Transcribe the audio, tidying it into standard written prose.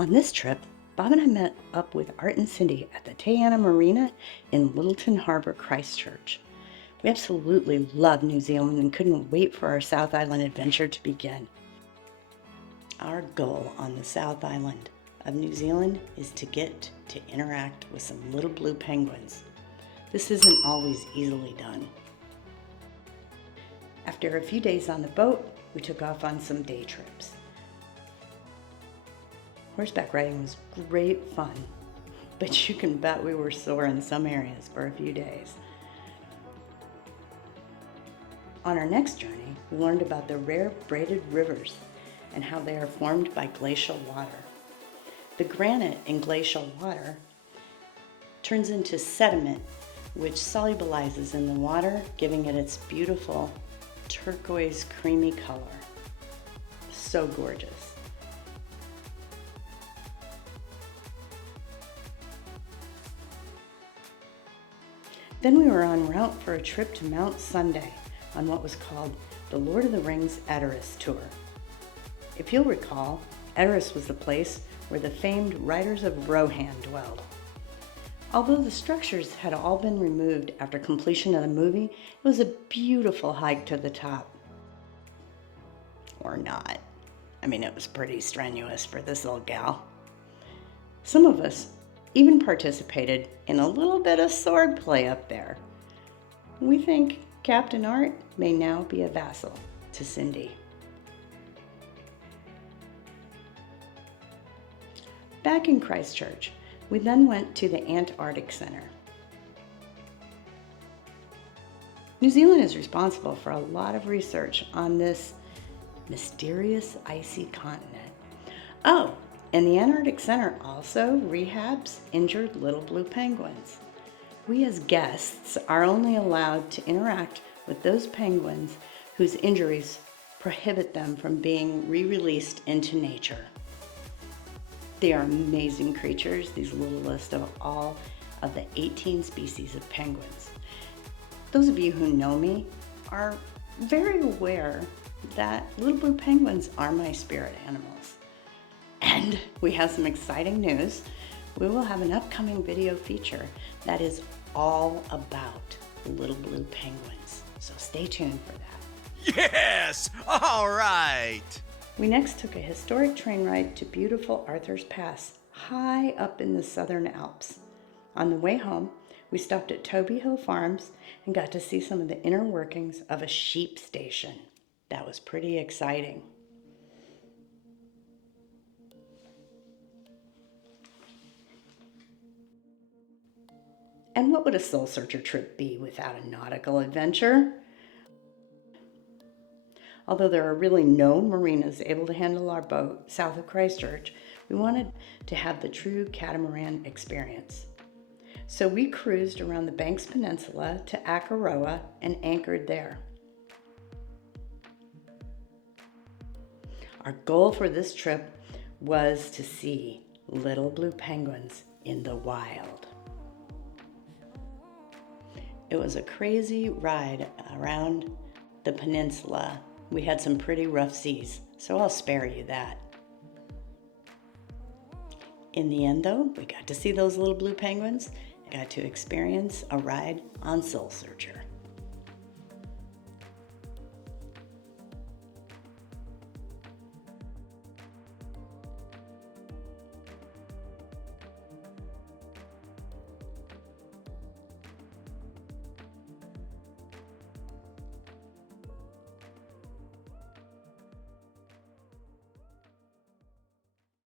On this trip, Bob and I met up with Art and Cindy at the Tayana Marina in Littleton Harbour, Christchurch. We absolutely love New Zealand and couldn't wait for our South Island adventure to begin. Our goal on the South Island of New Zealand is to get to interact with some little blue penguins. This isn't always easily done. After a few days on the boat, we took off on some day trips. Horseback riding was great fun, but you can bet we were sore in some areas for a few days. On our next journey, we learned about the rare braided rivers and how they are formed by glacial water. The granite in glacial water turns into sediment, which solubilizes in the water, giving it its beautiful turquoise creamy color. So gorgeous. Then we were en route for a trip to Mount Sunday on what was called the Lord of the Rings Edoras tour. If you'll recall, Edoras was the place where the famed Riders of Rohan dwelled. Although the structures had all been removed after completion of the movie, it was a beautiful hike to the top. Or not. I mean, it was pretty strenuous for this little gal. Some of us even participated in a little bit of sword play up there. We think Captain Art may now be a vassal to Cindy. Back in Christchurch, we then went to the Antarctic Center. New Zealand is responsible for a lot of research on this mysterious icy continent. Oh, and the Antarctic Center also rehabs injured little blue penguins. We as guests are only allowed to interact with those penguins whose injuries prohibit them from being re-released into nature. They are amazing creatures, these littlest of all of the 18 species of penguins. Those of you who know me are very aware that little blue penguins are my spirit animals. And we have some exciting news. We will have an upcoming video feature that is all about little blue penguins. So stay tuned for that. Yes! All right! We next took a historic train ride to beautiful Arthur's Pass, high up in the southern Alps. On the way home, we stopped at Toby Hill Farms and got to see some of the inner workings of a sheep station. That was pretty exciting. And what would a soul searcher trip be without a nautical adventure? Although there are really no marinas able to handle our boat south of Christchurch, we wanted to have the true catamaran experience. So we cruised around the Banks Peninsula to Akaroa and anchored there. Our goal for this trip was to see little blue penguins in the wild. It was a crazy ride around the peninsula. We had some pretty rough seas, so I'll spare you that. In the end, though, we got to see those little blue penguins and got to experience a ride on Soul Searcher.